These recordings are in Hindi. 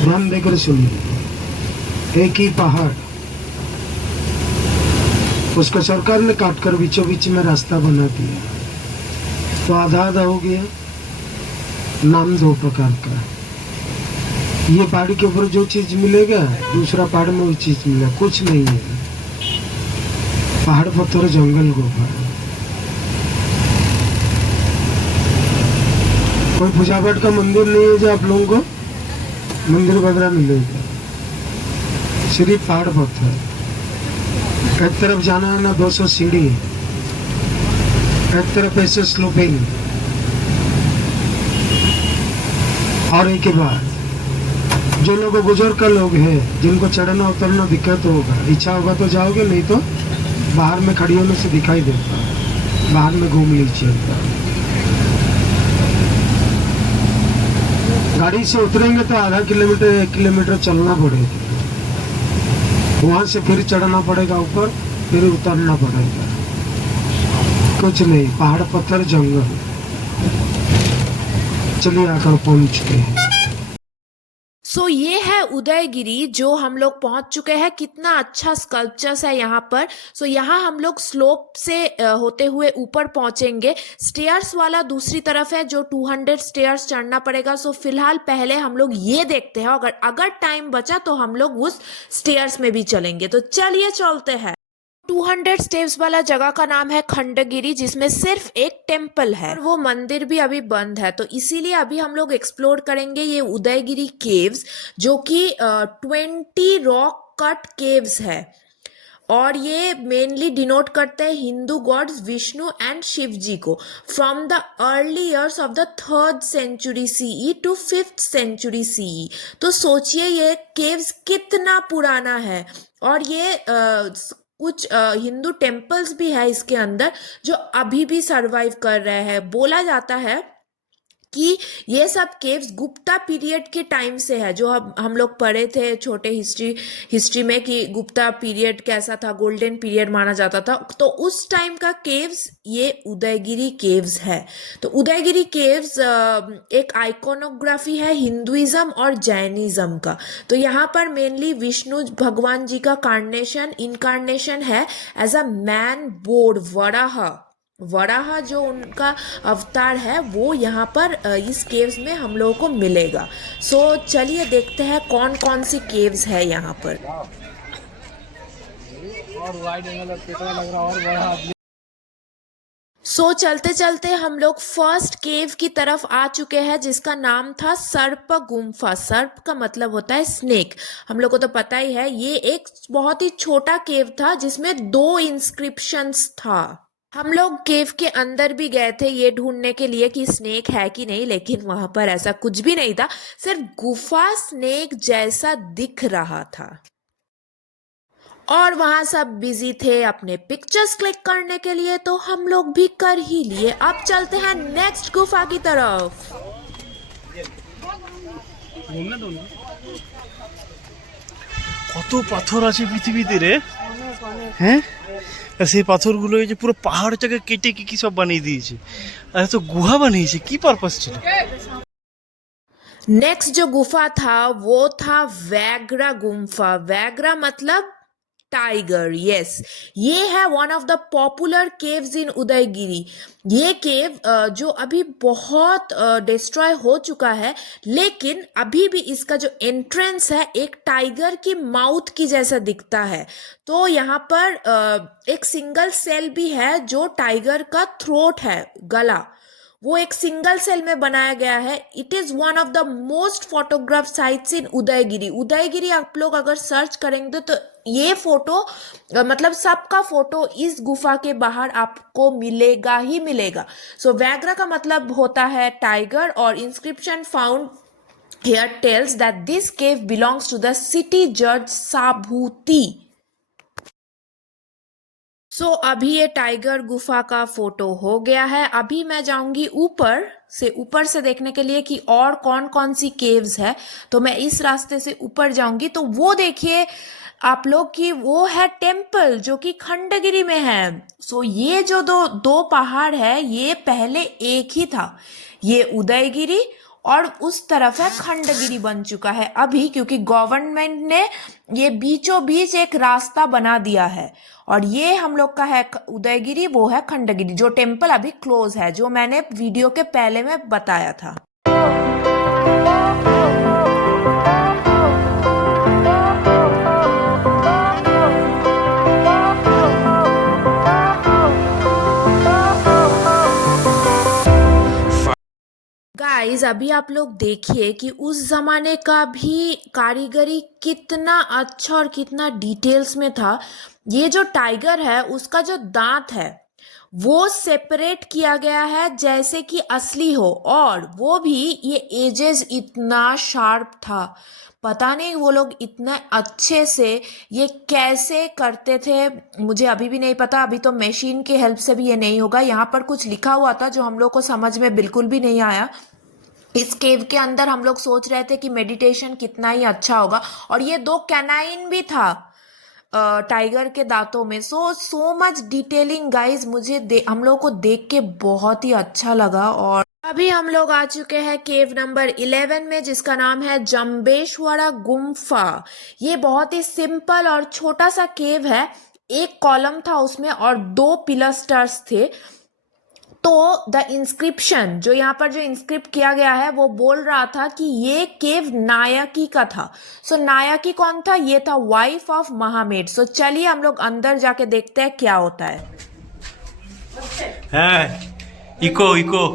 ध्यान देकर सुनिए। एक ही पहाड़, उसको सरकार ने काटकर बीचों बीच में रास्ता बना दिया, तो आधा आधा हो गया। नाम दो प्रकार का। ये पहाड़ के ऊपर जो चीज मिलेगा, दूसरा पहाड़ में वो चीज मिलेगा, कुछ नहीं है। पहाड़, पत्थर, जंगल, गुफा। कोई पूजा पाठ का मंदिर नहीं है जो आप लोगों को मंदिर वगैरह मिलेगा, सिर्फ पहाड़ पत्थर। एक तरफ जाना है ना 200 सीढ़ी, एक तरफ ऐसे स्लोपिंग, और एक के बाद जो लोग बुजुर्ग का लोग हैं, जिनको चढ़ना उतरना दिक्कत होगा, इच्छा होगा तो जाओगे, नहीं तो बाहर में खड़ी होने से दिखाई देता है, बाहर में घूम लीजिए। गाड़ी से उतरेंगे तो आधा किलोमीटर 1 किलोमीटर चलना पड़ेगा, वहां से फिर चढ़ना पड़ेगा ऊपर, फिर उतरना पड़ेगा। कुछ नहीं, पहाड़, पत्थर, जंगल। चलिए आकर पहुंच चुके हैं। ये है उदयगिरी जो हम लोग पहुंच चुके हैं। कितना अच्छा स्कल्पचर्स है यहाँ पर। यहाँ हम लोग स्लोप से होते हुए ऊपर पहुंचेंगे। स्टेयर्स वाला दूसरी तरफ है जो 200 स्टेयर्स चढ़ना पड़ेगा। फिलहाल पहले हम लोग ये देखते हैं, अगर टाइम बचा तो हम लोग उस स्टेयर्स में भी चलेंगे। तो चलिए चलते हैं। 200 स्टेप्स वाला जगह का नाम है खंडगिरी, जिसमें सिर्फ एक टेम्पल है, वो मंदिर भी अभी बंद है। तो इसीलिए अभी हम लोग एक्सप्लोर करेंगे ये उदयगिरी केव्स, जो कि 20 रॉक कट केव्स है, और ये मेनली डिनोट करते हैं हिंदू गॉड्स विष्णु एंड शिव जी को, from the early years of the 3rd century CE to 5th century CE. तो सोचिए ये केव्स कितना पुराना है। और ये कुछ हिंदू टेम्पल्स भी है इसके अंदर जो अभी भी सरवाइव कर रहे हैं। बोला जाता है कि ये सब केव्स गुप्ता पीरियड के टाइम से है, जो हम लोग पढ़े थे छोटे हिस्ट्री में कि गुप्ता पीरियड कैसा था, गोल्डन पीरियड माना जाता था। तो उस टाइम का केव्स ये उदयगिरी केव्स है। तो उदयगिरी केव्स एक आइकोनोग्राफी है हिंदुइज्म और जैनिज्म का। तो यहाँ पर मेनली विष्णु भगवान जी का इनकारनेशन है as a man boar Varaha जो उनका अवतार है, वो यहाँ पर इस केव्स में हम लोगों को मिलेगा। चलिए देखते हैं कौन कौन सी केव्स है यहाँ पर। और वाइड एंगल कितना लग रहा और बड़ा। चलते चलते हम लोग फर्स्ट केव की तरफ आ चुके हैं, जिसका नाम था सर्प गुम्फा। सर्प का मतलब होता है स्नेक, हम लोग को तो पता ही है। ये एक बहुत ही छोटा केव था जिसमें 2 इंस्क्रिप्शंस था। हम लोग केव के अंदर भी गए थे ये ढूंढने के लिए कि स्नेक है कि नहीं, लेकिन वहां पर ऐसा कुछ भी नहीं था, सिर्फ गुफा स्नेक जैसा दिख रहा था। और वहां सब बिजी थे अपने पिक्चर्स क्लिक करने के लिए, तो हम लोग भी कर ही लिए। अब चलते हैं नेक्स्ट गुफा की तरफ। কত পাথর আছে পৃথিবীতে রে, হ্যাঁ? আর সেই পাথরগুলো এই যে পুরো পাহাড়টাকে কেটে কি কি সব বানিয়ে দিয়েছে, আর এত গুহা বানিয়েছে, কি পারপাস ছিল? नेक्स्ट जो गुफा था वो था वैग्रा गुम्फा। वैग्रा मतलब टाइगर। यस, ये है one of the popular caves in Udayagiri. ये केव जो अभी बहुत डिस्ट्रॉय हो चुका है, लेकिन अभी भी इसका जो एंट्रेंस है एक टाइगर की माउथ की जैसा दिखता है। तो यहाँ पर एक सिंगल सेल भी है जो टाइगर का थ्रोट है, गला, वो एक सिंगल सेल में बनाया गया है। It is one of the most photograph sites in Udayagiri. Udayagiri आप लोग अगर सर्च करेंगे तो ये फोटो मतलब सबका फोटो इस गुफा के बाहर आपको मिलेगा ही मिलेगा। वैग्रा का मतलब होता है टाइगर, और inscription found here tells that this cave belongs to the city judge साभूति। अभी ये टाइगर गुफा का फोटो हो गया है। अभी मैं जाऊंगी ऊपर से देखने के लिए कि और कौन कौन सी केव्स है। तो मैं इस रास्ते से ऊपर जाऊंगी, तो वो देखिए आप लोग की वो है टेम्पल जो कि खंडगिरी में है। ये जो दो पहाड़ है ये पहले एक ही था, ये उदयगिरी और उस तरफ है खंडगिरी बन चुका है अभी, क्योंकि गवर्नमेंट ने ये बीचों बीच एक रास्ता बना दिया है। और ये हम लोग का है उदयगिरी, वो है खंडगिरी, जो टेम्पल अभी क्लोज है, जो मैंने वीडियो के पहले में बताया था। गाइस अभी आप लोग देखिए कि उस जमाने का भी कारीगरी कितना अच्छा और कितना डिटेल्स में था। ये जो टाइगर है उसका जो दांत है वो सेपरेट किया गया है जैसे कि असली हो, और वो भी ये एजेस इतना शार्प था। पता नहीं वो लोग इतने अच्छे से ये कैसे करते थे, मुझे अभी भी नहीं पता। अभी तो मशीन की हेल्प से भी ये नहीं होगा। यहाँ पर कुछ लिखा हुआ था जो हम लोग को समझ में बिल्कुल भी नहीं आया। इस केव के अंदर हम लोग सोच रहे थे कि मेडिटेशन कितना ही अच्छा होगा, और ये 2 कैनाइन भी था टाइगर के दांतों में। सो मच डिटेलिंग गाइस, हम लोग को देख के बहुत ही अच्छा लगा। और अभी हम लोग आ चुके हैं केव नंबर 11 में, जिसका नाम है जम्बेश्वरा गुम्फा। ये बहुत ही सिंपल और छोटा सा केव है। एक कॉलम था उसमें और 2 पिलस्टर्स थे। तो द इंस्क्रिप्शन जो यहाँ पर जो इंस्क्रिप्ट किया गया है वो बोल रहा था कि ये केव नायकी का था। सो नायकी कौन था? ये था वाइफ ऑफ महामेड। सो चलिए हम लोग अंदर जाके देखते हैं क्या होता है। हाँ, इको इको।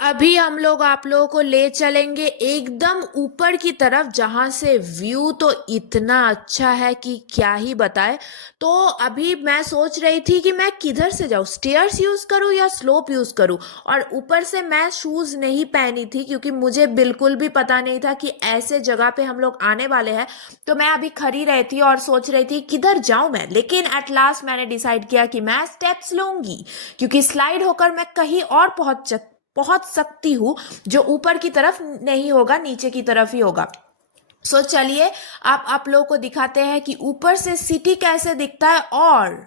अभी हम लोग आप लोगों को ले चलेंगे एकदम ऊपर की तरफ, जहां से व्यू तो इतना अच्छा है कि क्या ही बताए। तो अभी मैं सोच रही थी कि मैं किधर से जाऊँ, स्टेयर्स यूज करूँ या स्लोप यूज करूँ। और ऊपर से मैं शूज नहीं पहनी थी क्योंकि मुझे बिल्कुल भी पता नहीं था कि ऐसे जगह पे हम लोग आने वाले हैं। तो मैं अभी खड़ी रही थी और सोच रही थी किधर जाऊं मैं, लेकिन एट लास्ट मैंने डिसाइड किया कि मैं स्टेप्स लूंगी, क्योंकि स्लाइड होकर मैं कहीं और पहुंच सकती हूँ, जो ऊपर की तरफ नहीं होगा, नीचे की तरफ ही होगा। सो चलिए आप लोगों को दिखाते हैं कि ऊपर से सिटी कैसे दिखता है, और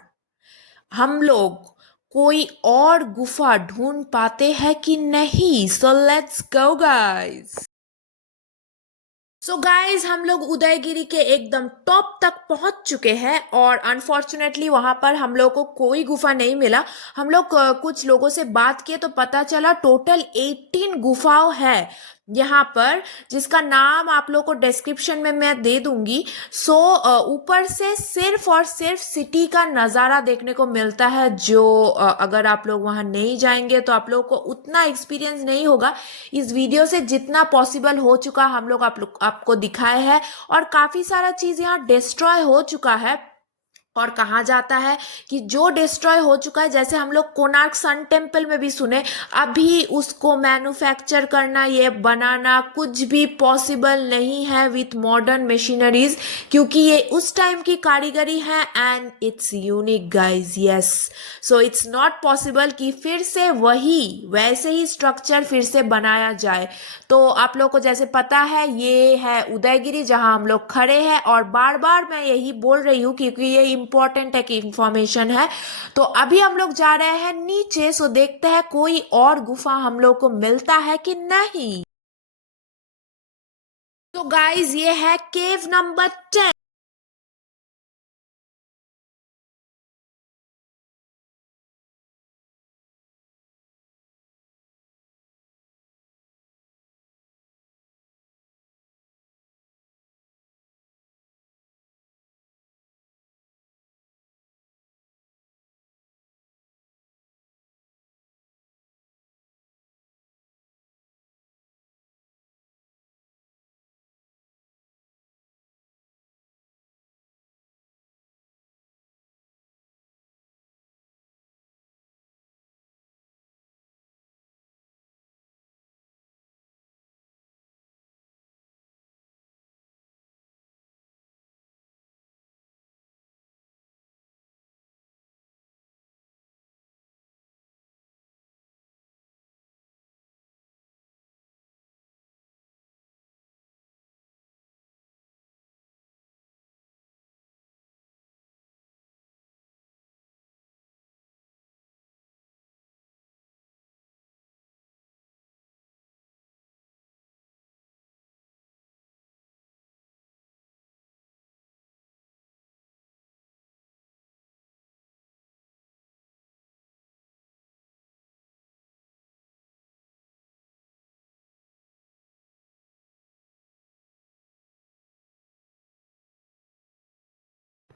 हम लोग कोई और गुफा ढूंढ पाते हैं कि नहीं। So let's go guys. So guys हम लोग उदयगिरी के एकदम टॉप तक पहुंच चुके हैं, और अनफॉर्चुनेटली वहां पर हम लोग को कोई गुफा नहीं मिला। हम लोग कुछ लोगों से बात किए तो पता चला टोटल 18 गुफाओं है यहाँ पर, जिसका नाम आप लोग को डिस्क्रिप्शन में मैं दे दूंगी। सो ऊपर से सिर्फ और सिर्फ सिटी का नज़ारा देखने को मिलता है, जो अगर आप लोग वहां नहीं जाएंगे तो आप लोग को उतना एक्सपीरियंस नहीं होगा। इस वीडियो से जितना पॉसिबल हो चुका हम लोग आपको दिखाए हैं, और काफी सारा चीज यहाँ डिस्ट्रॉय हो चुका है। और कहा जाता है कि जो डिस्ट्रॉय हो चुका है, जैसे हम लोग कोणार्क सन टेम्पल में भी सुने, अभी उसको मैन्युफैक्चर करना, ये बनाना कुछ भी पॉसिबल नहीं है विथ मॉडर्न मशीनरीज, क्योंकि ये उस टाइम की कारीगरी है and it's unique guys. Yes, so it's not possible कि फिर से वैसे ही स्ट्रक्चर फिर से बनाया जाए। तो आप लोग को जैसे पता है, ये है उदयगिरी जहां हम लोग खड़े हैं, और बार बार मैं यही बोल रही हूँ क्योंकि ये इंपॉर्टेंट है कि इंफॉर्मेशन है। तो अभी हम लोग जा रहे हैं नीचे, सो देखते हैं कोई और गुफा हम लोग को मिलता है कि नहीं। तो गाइज ये है केव नंबर 10।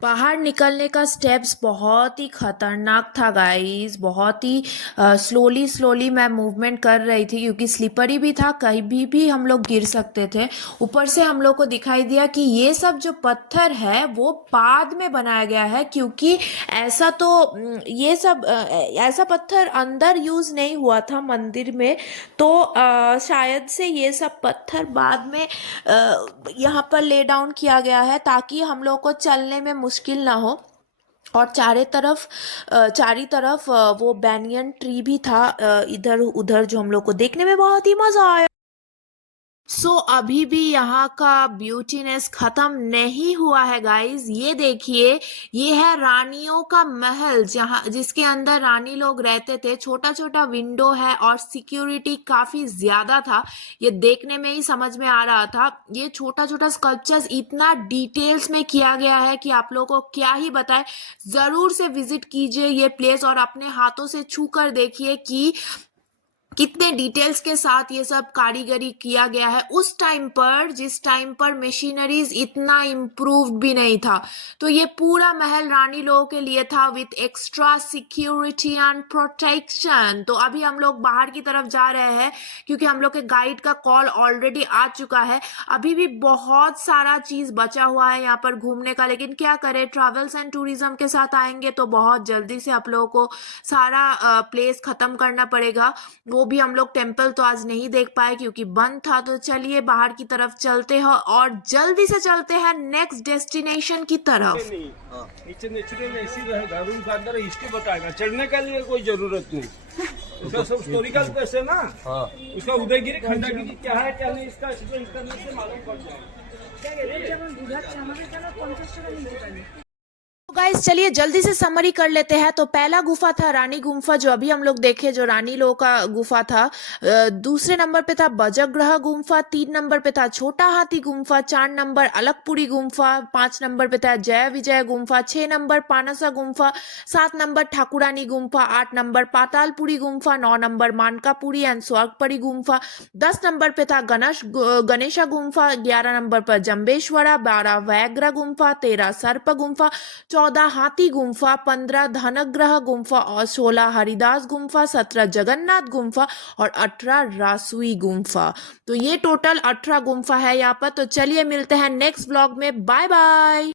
बाहर निकलने का स्टेप्स बहुत ही खतरनाक था गाइस, बहुत ही स्लोली स्लोली मैं मूवमेंट कर रही थी क्योंकि स्लिपरी भी था, कहीं भी हम लोग गिर सकते थे। ऊपर से हम लोग को दिखाई दिया कि ये सब जो पत्थर है वो बाद में बनाया गया है, क्योंकि ऐसा तो ये सब ऐसा पत्थर अंदर यूज़ नहीं हुआ था मंदिर में, तो शायद से ये सब पत्थर बाद में यहाँ पर ले डाउन किया गया है ताकि हम लोग को चलने में मुश्किल ना हो। और चारी तरफ वो बैनियन ट्री भी था इधर उधर, जो हम लोग को देखने में बहुत ही मजा आया। अभी भी यहाँ का ब्यूटीनेस खत्म नहीं हुआ है गाइस। ये देखिए, ये है रानियों का महल, जहाँ जिसके अंदर रानी लोग रहते थे। छोटा छोटा विंडो है और सिक्योरिटी काफी ज्यादा था, ये देखने में ही समझ में आ रहा था। ये छोटा छोटा स्कल्पचर्स इतना डिटेल्स में किया गया है कि आप लोगों को क्या ही बताएं। जरूर से विजिट कीजिए ये प्लेस और अपने हाथों से छू कर देखिए कि कितने डिटेल्स के साथ ये सब कारीगरी किया गया है उस टाइम पर, जिस टाइम पर मशीनरीज इतना इम्प्रूव्ड भी नहीं था। तो ये पूरा महल रानी लोगों के लिए था with extra security and protection. तो अभी हम लोग बाहर की तरफ जा रहे हैं क्योंकि हम लोग के गाइड का कॉल ऑलरेडी आ चुका है। अभी भी बहुत सारा चीज बचा हुआ है यहाँ पर घूमने का, लेकिन क्या करें, ट्रैवल्स एंड टूरिज्म के साथ आएंगे तो बहुत जल्दी से आप लोगों को सारा प्लेस खत्म करना पड़ेगा। वो भी हम लोग टेम्पल तो आज नहीं देख पाए क्योंकि बंद था। तो चलिए बाहर की तरफ चलते हैं और जल्दी से चलते हैं नेक्स्ट डेस्टिनेशन की तरफ। नीचे नेचुरल एसी रहेगा, रूम का अंदर हिस्ट्री बताएगा, चढ़ने के लिए कोई जरूरत नहीं। उसका सब हिस्टोरिकल प्लेस है ना। उसका उदयगिरी खंडगिरी क्या है क्या नहीं, इसका एक्सप्लेन करने से मालूम पड़ जाएगा। तो गाइस चलिए जल्दी से समरी कर लेते हैं। तो पहला गुफा था रानी गुम्फा, जो अभी हम लोग देखे, जो रानी लोगों का गुफा था। दूसरे नंबर पे था बजग्रह गुम्फा, 3 नंबर पे था छोटा हाथी गुम्फा, 4 नंबर अलकपुरी गुम्फा, 5 नंबर पे था जय विजय गुम्फा, 6 नंबर पानसा गुम्फा, 7 नंबर ठाकुरानी गुम्फा, 8 नंबर पातालपुरी गुम्फा, 9 नंबर मानकापुरी एंड स्वर्गपरी गुम्फा, 10 नंबर पे था गणेशा गुम्फा, 11 नंबर पर जम्बेश्वरा, 12 व्याघ्र गुम्फा, 13 सर्प गुम्फा, 14 हाथी गुम्फा, 15 धनग्रह गुम्फा और 16 हरिदास गुम्फा, 17 जगन्नाथ गुम्फा और 18 रासुई गुम्फा। तो ये टोटल 18 गुम्फा है यहाँ पर। तो चलिए मिलते हैं नेक्स्ट ब्लॉग में, बाय बाय।